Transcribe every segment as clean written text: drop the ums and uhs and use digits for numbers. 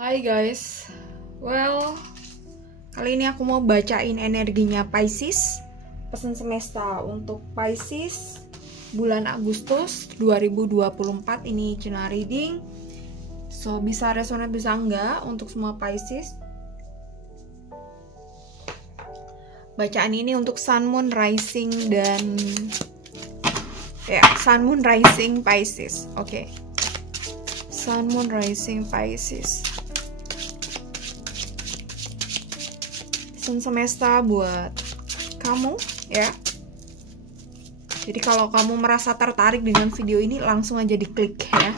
Hai guys, well kali ini aku mau bacain energinya Pisces, pesan semesta untuk Pisces bulan Agustus 2024. Ini general reading, so bisa resonate bisa enggak untuk semua Pisces. Bacaan ini untuk Sun, Moon, Rising dan Sun, Moon, Rising Pisces. Oke. Sun, Moon, Rising Pisces. Pesan semesta buat kamu ya. Jadi kalau kamu merasa tertarik dengan video ini, langsung aja diklik ya.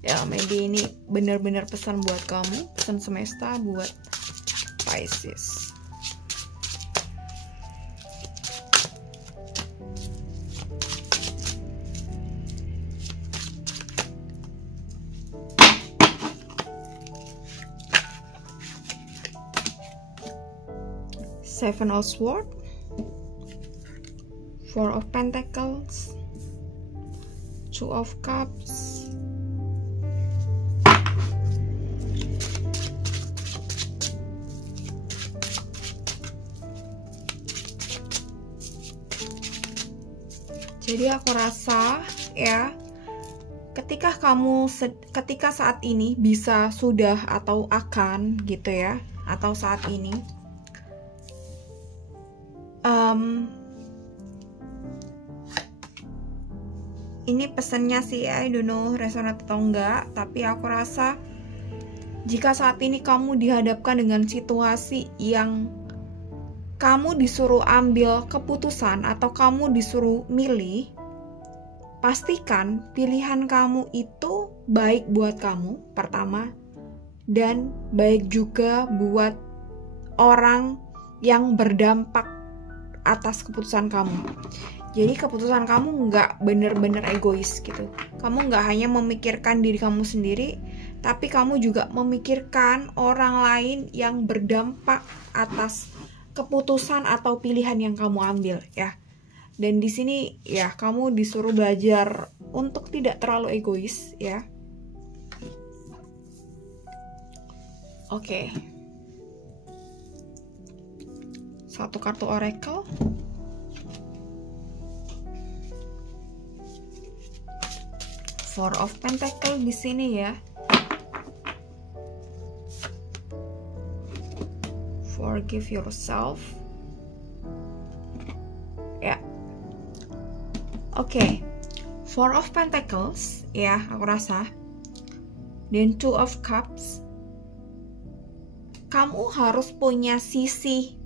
Ya, maybe ini benar-benar pesan buat kamu, pesan semesta buat Pisces. Seven of Swords, Four of Pentacles, Two of Cups, jadi aku rasa ya, ketika saat ini bisa sudah atau akan gitu ya, atau saat ini ini pesannya sih, I don't know resonate atau enggak, tapi aku rasa jika saat ini kamu dihadapkan dengan situasi yang kamu disuruh ambil keputusan atau kamu disuruh milih, pastikan pilihan kamu itu baik buat kamu pertama, dan baik juga buat orang yang berdampak atas keputusan kamu. Jadi keputusan kamu nggak bener-bener egois gitu. Kamu nggak hanya memikirkan diri kamu sendiri, tapi kamu juga memikirkan orang lain yang berdampak atas keputusan atau pilihan yang kamu ambil ya. Dan di sini ya, kamu disuruh belajar untuk tidak terlalu egois ya. Oke. Satu kartu oracle. Four of Pentacles di sini ya. Forgive yourself. Ya. Oke. Four of Pentacles ya, aku rasa. Dan Two of Cups. Kamu harus punya sisi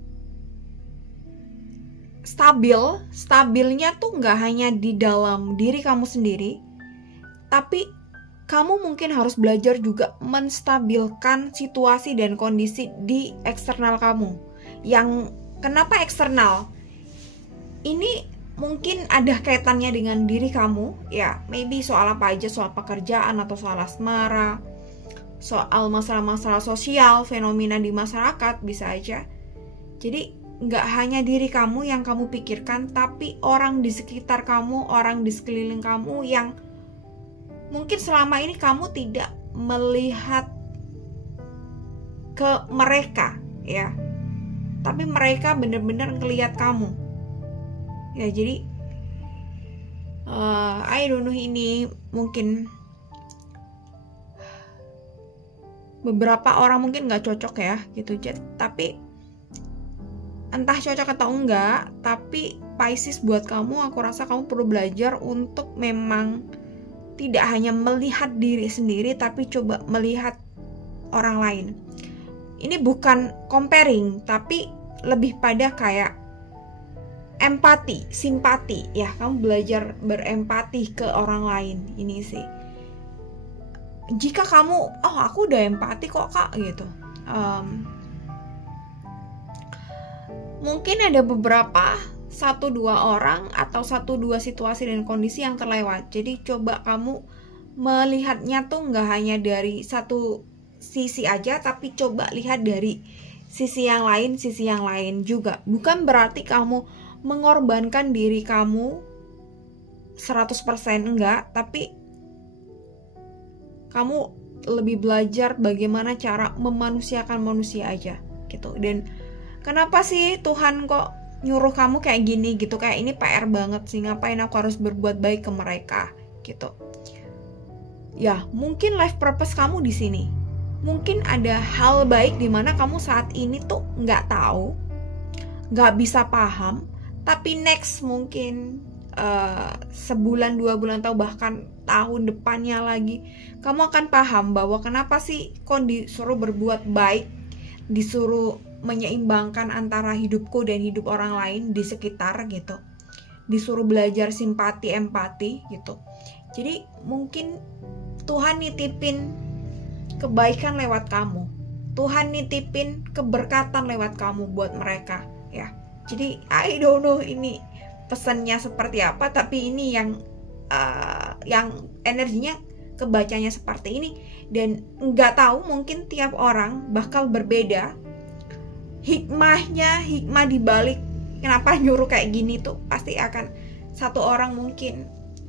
stabilnya tuh nggak hanya di dalam diri kamu sendiri, tapi kamu mungkin harus belajar juga menstabilkan situasi dan kondisi di eksternal kamu. Yang kenapa eksternal? Ini mungkin ada kaitannya dengan diri kamu ya, maybe soal apa aja, soal pekerjaan atau soal asmara, soal masalah-masalah sosial, fenomena di masyarakat bisa aja. Jadi nggak hanya diri kamu yang kamu pikirkan, tapi orang di sekitar kamu, orang di sekeliling kamu yang mungkin selama ini kamu tidak melihat ke mereka ya, tapi mereka benar-benar ngelihat kamu ya. Jadi I don't know, ini mungkin beberapa orang mungkin nggak cocok ya gitu, tapi entah cocok atau enggak, tapi Pisces buat kamu, aku rasa kamu perlu belajar untuk memang tidak hanya melihat diri sendiri, tapi coba melihat orang lain. Ini bukan comparing, tapi lebih pada kayak empati, simpati ya. Kamu belajar berempati ke orang lain. Ini sih. Jika kamu, oh aku udah empati kok kak gitu. Mungkin ada beberapa 1-2 orang atau 1-2 situasi dan kondisi yang terlewat. Jadi coba kamu melihatnya tuh nggak hanya dari satu sisi aja, tapi coba lihat dari sisi yang lain juga. Bukan berarti kamu mengorbankan diri kamu 100% enggak, tapi kamu lebih belajar bagaimana cara memanusiakan manusia aja gitu. Dan kenapa sih Tuhan kok nyuruh kamu kayak gini gitu, kayak ini PR banget sih, ngapain aku harus berbuat baik ke mereka gitu. Ya mungkin life purpose kamu di sini, mungkin ada hal baik di mana kamu saat ini tuh nggak tahu, nggak bisa paham, tapi next mungkin sebulan, 2 bulan, atau bahkan tahun depannya lagi, kamu akan paham bahwa kenapa sih kok disuruh berbuat baik, disuruh menyeimbangkan antara hidupku dan hidup orang lain di sekitar gitu, disuruh belajar simpati, empati gitu. Jadi mungkin Tuhan nitipin kebaikan lewat kamu, Tuhan nitipin keberkatan lewat kamu buat mereka ya. Jadi I don't know ini pesannya seperti apa, tapi ini yang energinya kebacanya seperti ini. Dan nggak tahu, mungkin tiap orang bakal berbeda hikmahnya, hikmah dibalik kenapa nyuruh kayak gini tuh pasti akan satu orang, mungkin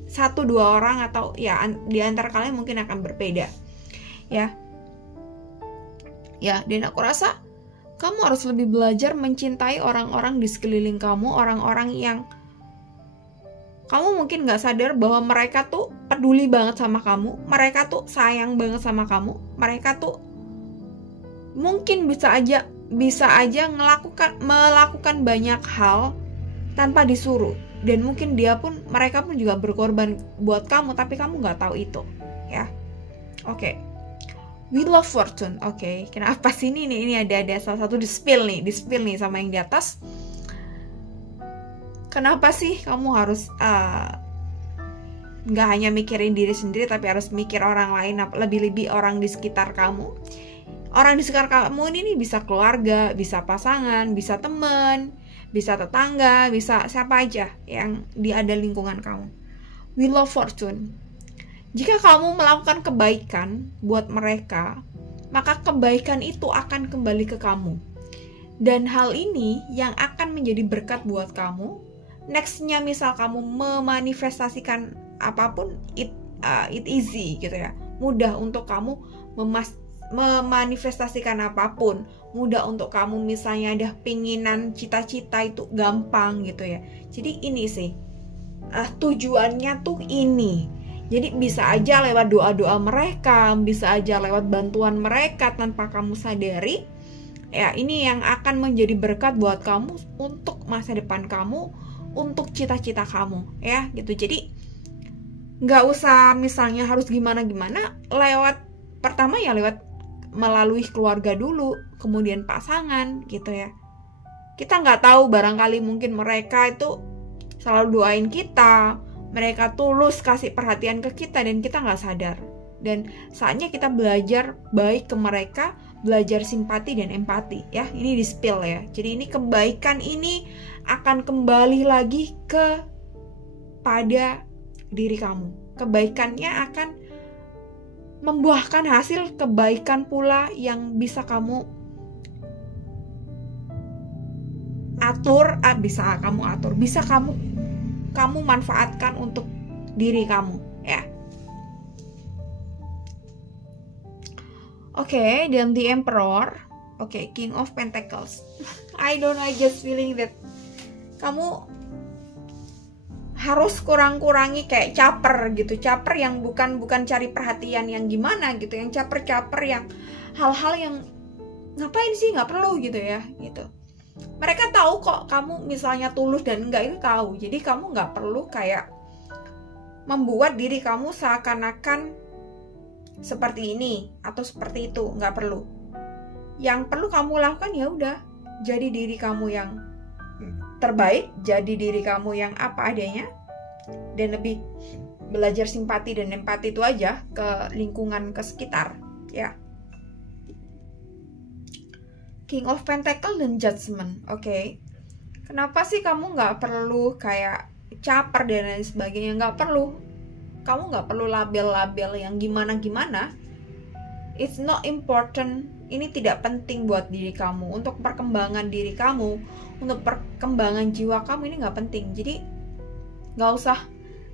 1-2 orang, atau ya di antara kalian mungkin akan berbeda ya. Dan aku rasa kamu harus lebih belajar mencintai orang-orang di sekeliling kamu, orang-orang yang kamu mungkin gak sadar bahwa mereka tuh peduli banget sama kamu, mereka tuh sayang banget sama kamu, mereka tuh mungkin bisa aja melakukan banyak hal tanpa disuruh, dan mungkin mereka pun juga berkorban buat kamu, tapi kamu gak tahu itu ya. Oke. Wheel of Fortune. Oke. Kenapa sih ini ada salah satu di spill nih sama yang di atas. Kenapa sih kamu harus nggak hanya mikirin diri sendiri, tapi harus mikir orang lain, lebih-lebih orang di sekitar kamu. Orang di sekitar kamu ini bisa keluarga, bisa pasangan, bisa teman, bisa tetangga, bisa siapa aja yang ada lingkungan kamu. Wheel of Fortune. Jika kamu melakukan kebaikan buat mereka, maka kebaikan itu akan kembali ke kamu. Dan hal ini yang akan menjadi berkat buat kamu. Nextnya misal kamu memanifestasikan apapun, it easy gitu ya, mudah untuk kamu memanifestasikan apapun, mudah untuk kamu misalnya ada pinginan cita-cita itu gampang gitu ya. Jadi ini sih tujuannya tuh ini. Jadi bisa aja lewat doa-doa mereka, bisa aja lewat bantuan mereka tanpa kamu sadari ya, ini yang akan menjadi berkat buat kamu untuk masa depan kamu, untuk cita-cita kamu ya gitu. Jadi nggak usah misalnya harus gimana-gimana, pertama ya lewat melalui keluarga dulu, kemudian pasangan gitu ya. Kita nggak tahu, barangkali mungkin mereka itu selalu doain kita, mereka tulus kasih perhatian ke kita dan kita nggak sadar. Dan saatnya kita belajar baik ke mereka, belajar simpati dan empati ya. Ini di spill ya. Jadi ini kebaikan ini akan kembali lagi kepada diri kamu. Kebaikannya akan membuahkan hasil kebaikan pula yang bisa kamu atur, bisa kamu manfaatkan untuk diri kamu ya. Oke, dan The Emperor. Oke, King of Pentacles. I just feeling that kamu harus kurang-kurangi kayak caper gitu. Caper yang bukan cari perhatian yang gimana gitu, yang caper-caper yang hal-hal yang ngapain sih, nggak perlu gitu ya gitu. Mereka tahu kok kamu misalnya tulus dan enggak, itu tahu. Jadi kamu nggak perlu kayak membuat diri kamu seakan-akan seperti ini atau seperti itu, nggak perlu. Yang perlu kamu lakukan ya udah, jadi diri kamu yang terbaik, jadi diri kamu yang apa adanya, dan lebih belajar simpati dan empati itu aja ke lingkungan, ke sekitar ya. King of Pentacle dan Judgment. Oke. Kenapa sih kamu nggak perlu kayak caper dan lain sebagainya? Nggak perlu. Kamu nggak perlu label-label yang gimana-gimana. It's not important. Ini tidak penting buat diri kamu, untuk perkembangan diri kamu, untuk perkembangan jiwa kamu, ini nggak penting. Jadi nggak usah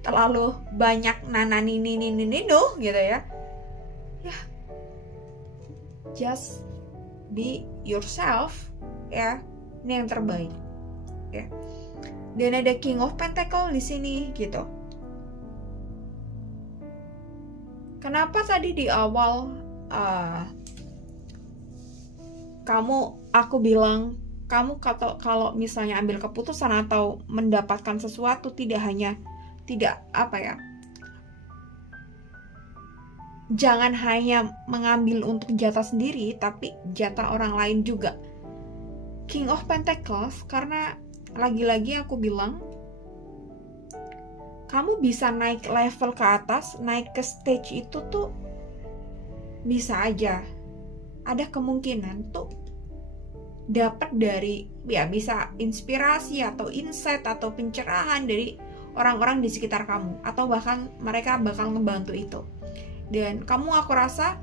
terlalu banyak nananinu gitu ya. Ya just be yourself, ya. Ini yang terbaik, ya. Dan ada King of Pentacle di sini gitu. Kenapa tadi di awal aku bilang kamu kalau misalnya ambil keputusan atau mendapatkan sesuatu jangan hanya mengambil untuk jatah sendiri, tapi jatah orang lain juga. King of Pentacles, karena lagi-lagi aku bilang kamu bisa naik level ke atas, naik ke stage itu tuh bisa aja. Ada kemungkinan tuh dapat dari, ya bisa inspirasi atau insight atau pencerahan dari orang-orang di sekitar kamu, atau bahkan mereka bakal ngebantu itu. Dan kamu, aku rasa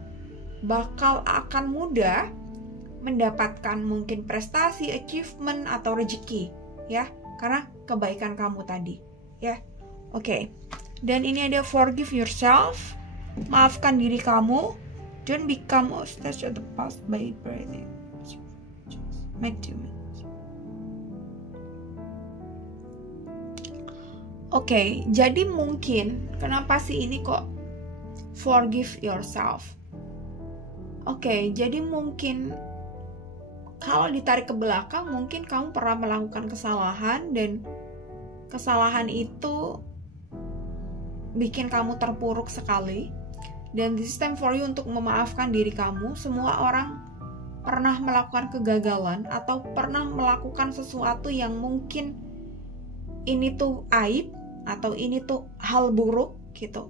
bakal akan mudah mendapatkan mungkin prestasi, achievement atau rezeki, ya, karena kebaikan kamu tadi, ya. Oke. Dan ini ada forgive yourself, maafkan diri kamu. Don't become hostage of the past by breathing. Oke, jadi mungkin kenapa sih ini kok forgive yourself? Oke, jadi mungkin kalau ditarik ke belakang, mungkin kamu pernah melakukan kesalahan dan kesalahan itu bikin kamu terpuruk sekali. Dan this is time for you untuk memaafkan diri kamu. Semua orang pernah melakukan kegagalan atau pernah melakukan sesuatu yang mungkin ini tuh aib atau ini tuh hal buruk gitu.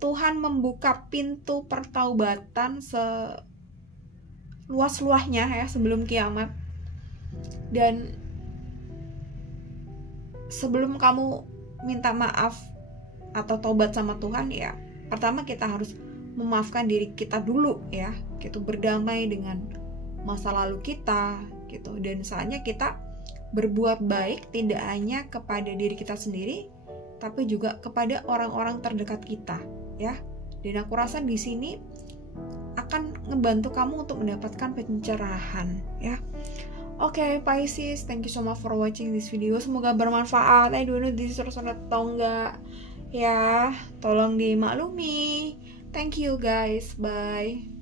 Tuhan membuka pintu pertaubatan seluas-luasnya ya sebelum kiamat. Dan sebelum kamu minta maaf atau taubat sama Tuhan, ya pertama kita harus memaafkan diri kita dulu, ya gitu, berdamai dengan masa lalu kita gitu. Dan saatnya kita berbuat baik tidak hanya kepada diri kita sendiri, tapi juga kepada orang-orang terdekat kita, ya. Dan aku rasa di sini akan ngebantu kamu untuk mendapatkan pencerahan, ya. Oke, Pisces, thank you so much for watching this video. Semoga bermanfaat. I don't know this resonate atau enggak, ya. Tolong dimaklumi. Thank you guys, bye.